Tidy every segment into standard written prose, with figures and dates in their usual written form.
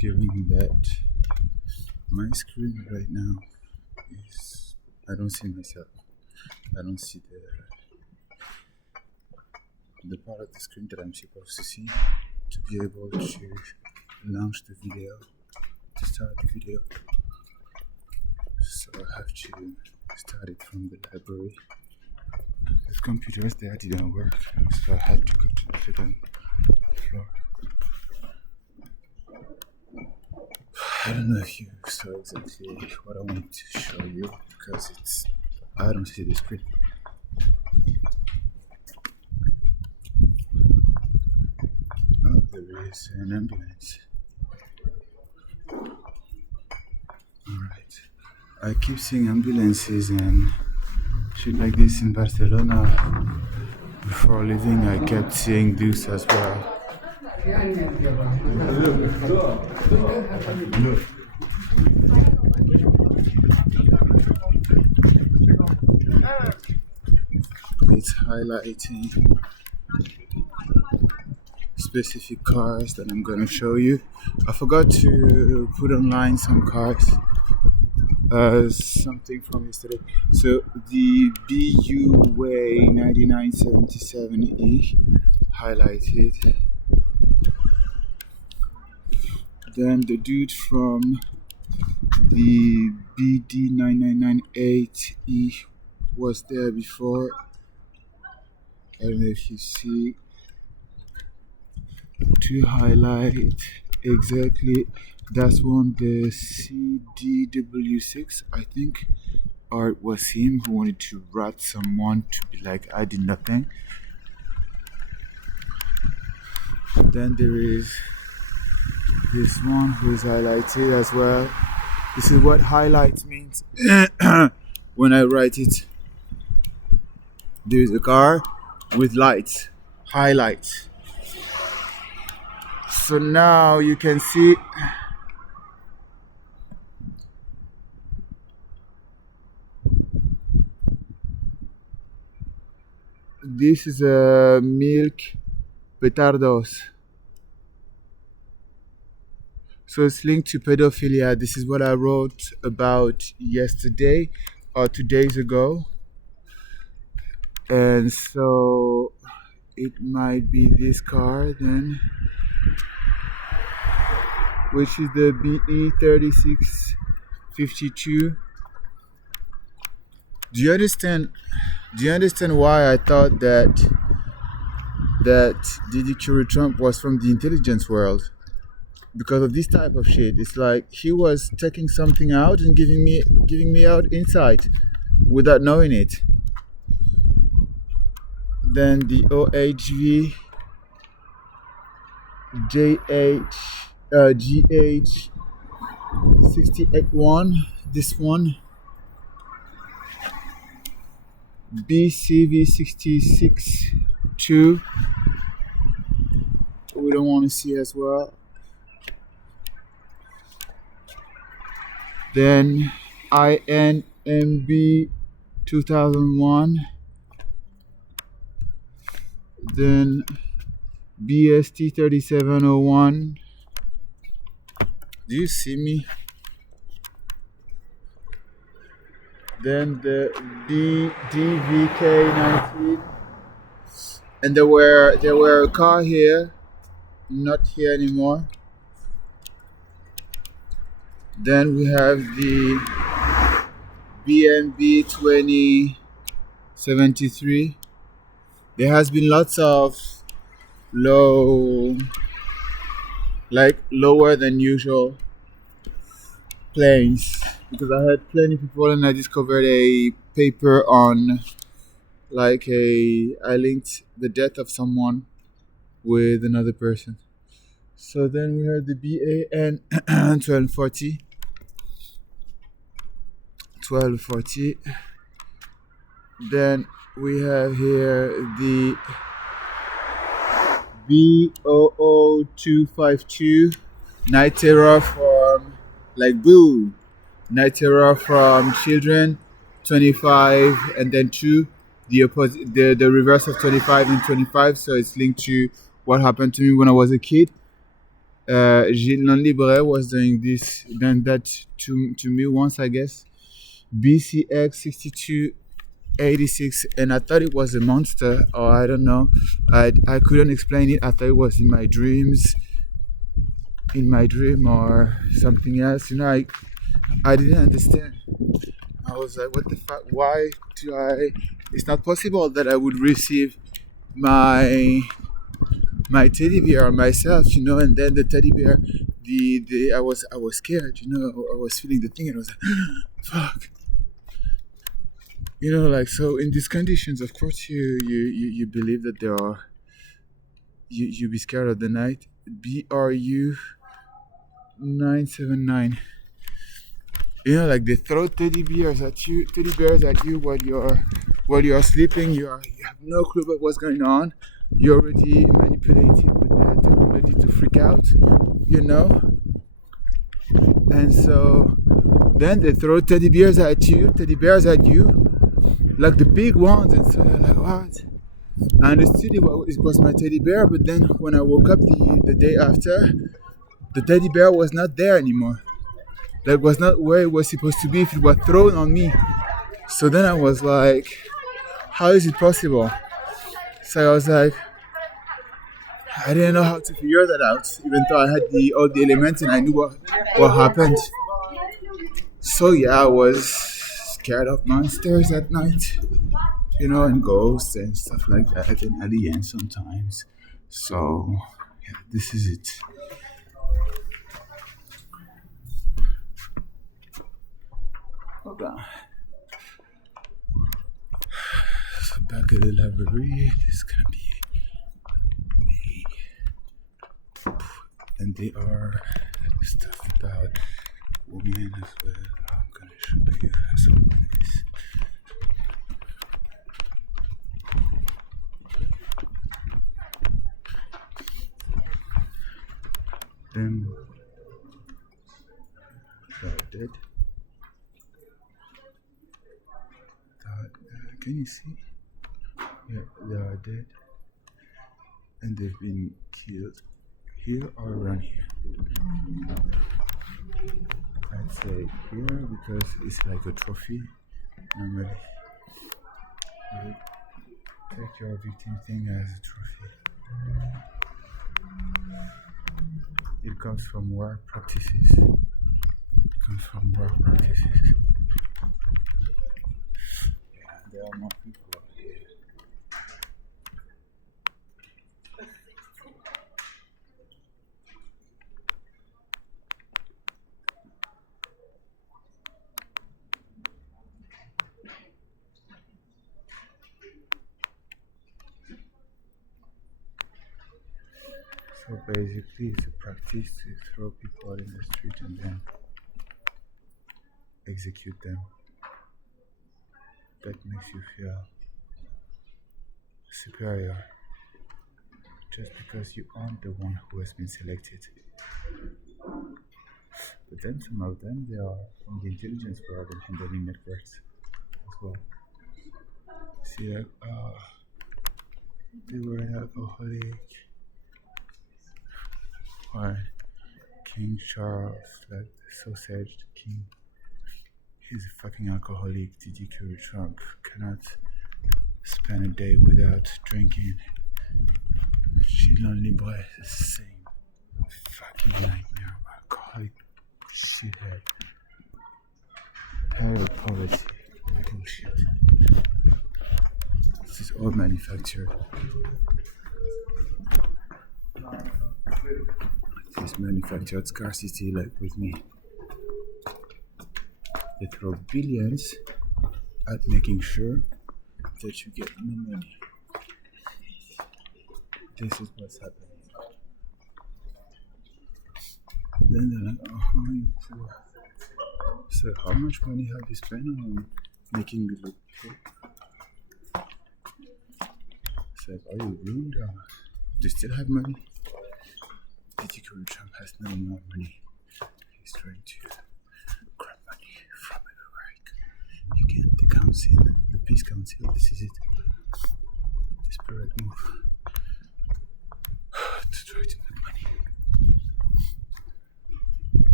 given that my screen right now is, I don't see myself. I don't see the part of the screen that I'm supposed to see to be able to launch the video, to start the video. So I have to start it from the library. With computers there didn't work, so I had to go to the second floor. I don't know if you saw exactly what I wanted to show you because I don't see the screen. Oh, there is an ambulance. Alright. I keep seeing ambulances and shit like this in Barcelona. Before leaving, I kept seeing this as well. It's highlighting specific cars that I'm gonna show you. I forgot to put online some cars, something from yesterday. So the BU Way 9977E highlighted. Then the dude from the BD 9998E was there before. I don't know if you see. To highlight exactly, that's one, the CDW6, I think, or it was him who wanted to rat someone to be like, I did nothing. Then there is this one who is highlighted as well. This is what highlights means when I write it. There is a car with lights, highlights. So now you can see this is a milk Petardos. So it's linked to pedophilia. This is what I wrote about yesterday or 2 days ago. And so it might be this car then, which is the BE3652. Do you understand why I thought that Diddy Trump was from the intelligence world? Because of this type of shit. It's like he was taking something out and giving me out insight without knowing it. Then the OHV GH681, this one, BCV662, we don't want to see as well. Then INMB 2001, then BST 3701. Do you see me? Then the BDVK 19, and there were a car here, not here anymore. Then we have the BMB 2073. There has been lots of lower than usual planes, because I had plenty of people and I discovered a paper on I linked the death of someone with another person. So then we had the BAN 1240. Then we have here the BOO252, night terror from night terror from children, 25 and then 2, the opposite, the reverse of 25 and 25. So it's linked to what happened to me when I was a kid. Gilles Libre was doing this, done that to me once, I guess. BCX 6286, and I thought it was a monster, or I don't know. I couldn't explain it. I thought it was in my dream or something else. I didn't understand. I was like, what the fuck? Why do I? It's not possible that I would receive my teddy bear myself, and then the teddy bear, I was scared, I was feeling the thing, and I was like, fuck, like, so in these conditions, of course, you believe that there are, you be scared of the night. BRU 979. Like they throw teddy bears at you while you're sleeping. You have no clue about what's going on. You're already manipulated with that technology to freak out, And so then they throw teddy bears at you, like the big ones. And so you're like, what? I understood it was my teddy bear, but then when I woke up the day after, the teddy bear was not there anymore. Like, was not where it was supposed to be if it was thrown on me. So then I was like, how is it possible? So I was like, I didn't know how to figure that out, even though I had all the elements and I knew what happened. So yeah, I was scared of monsters at night, and ghosts and stuff like that, and aliens sometimes. So yeah, this is it. Hold on. So back at the library, this is gonna be and they are stuff about women as well. I'm gonna show you some of this. Them are dead. Can you see? Yeah, they are dead, and they've been killed here or around here. I'd say here because it's like a trophy. Normally, you take your victim thing as a trophy. It comes from war practices. Yeah, there are more people out here. So basically, it's a practice to throw people in the street and then execute them. That makes you feel superior, just because you aren't the one who has been selected. But then some of them, they are from the intelligence world and handling networks as well. See, like, they were an alcoholic. Why? King Charles, like the sausage king. He's a fucking alcoholic. DDQ Trump cannot spend a day without drinking. Gilles Libre is the same fucking nightmare of alcoholic shithead. Hell of poverty. Bullshit. This is all manufactured. This manufactured scarcity, like with me. They throw billions at making sure that you get no money. This is what's happening. Then they're like, oh, you're poor. So how much money have you spent on making me look poor? It's like, are you ruined or do you still have money? Particularly Trump has no more money. He's trying to grab money from everywhere. Again, the council, the peace council, this is it. Desperate move to try to make money.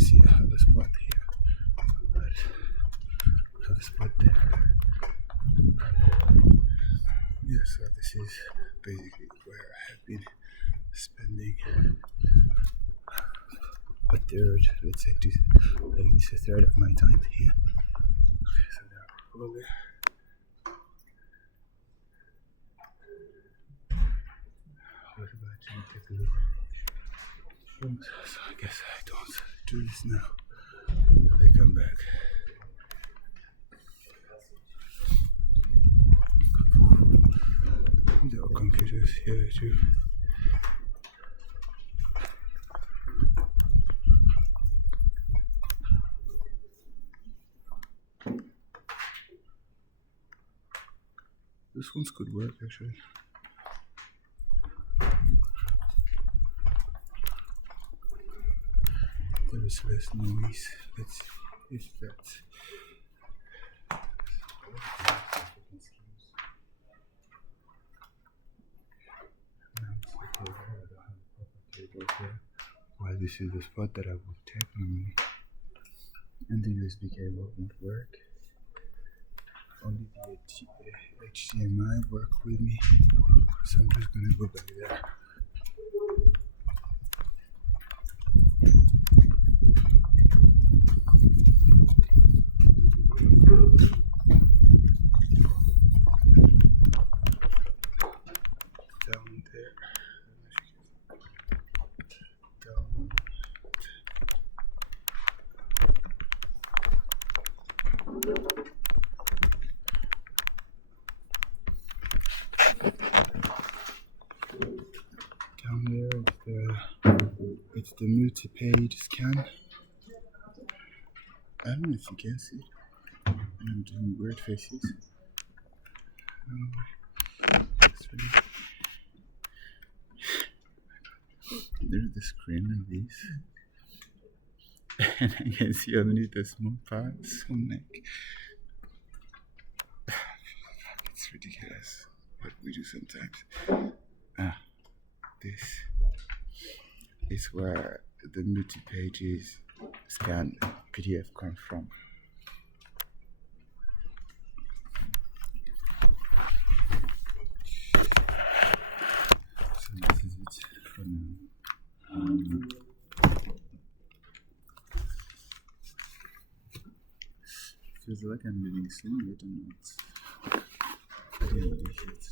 see I have a spot here. But I have a spot there. Yeah, so this is basically where I have been spending a third, let's say this, like this, a third of my time here. Okay, so now over. What about you? Take a look. So I guess I don't do this now. I come back. There are computers here too. This one's could work actually. There is less noise. Let's see if that's. Well, this is the spot that I would take normally, and the USB cable won't work. Only the HDMI work with me, so I'm just gonna go back there. Down there. Down. Down there, it's the multi-page scan. I don't know if you can see it. I'm doing weird faces. It's really... There's the screen like this, and I can see underneath the small parts. I'm like, it's ridiculous what we do sometimes. This is where the multi-pages scan PDF comes from. So this is it for now. Feels like I'm living slowly, but I'm not. I didn't leave it.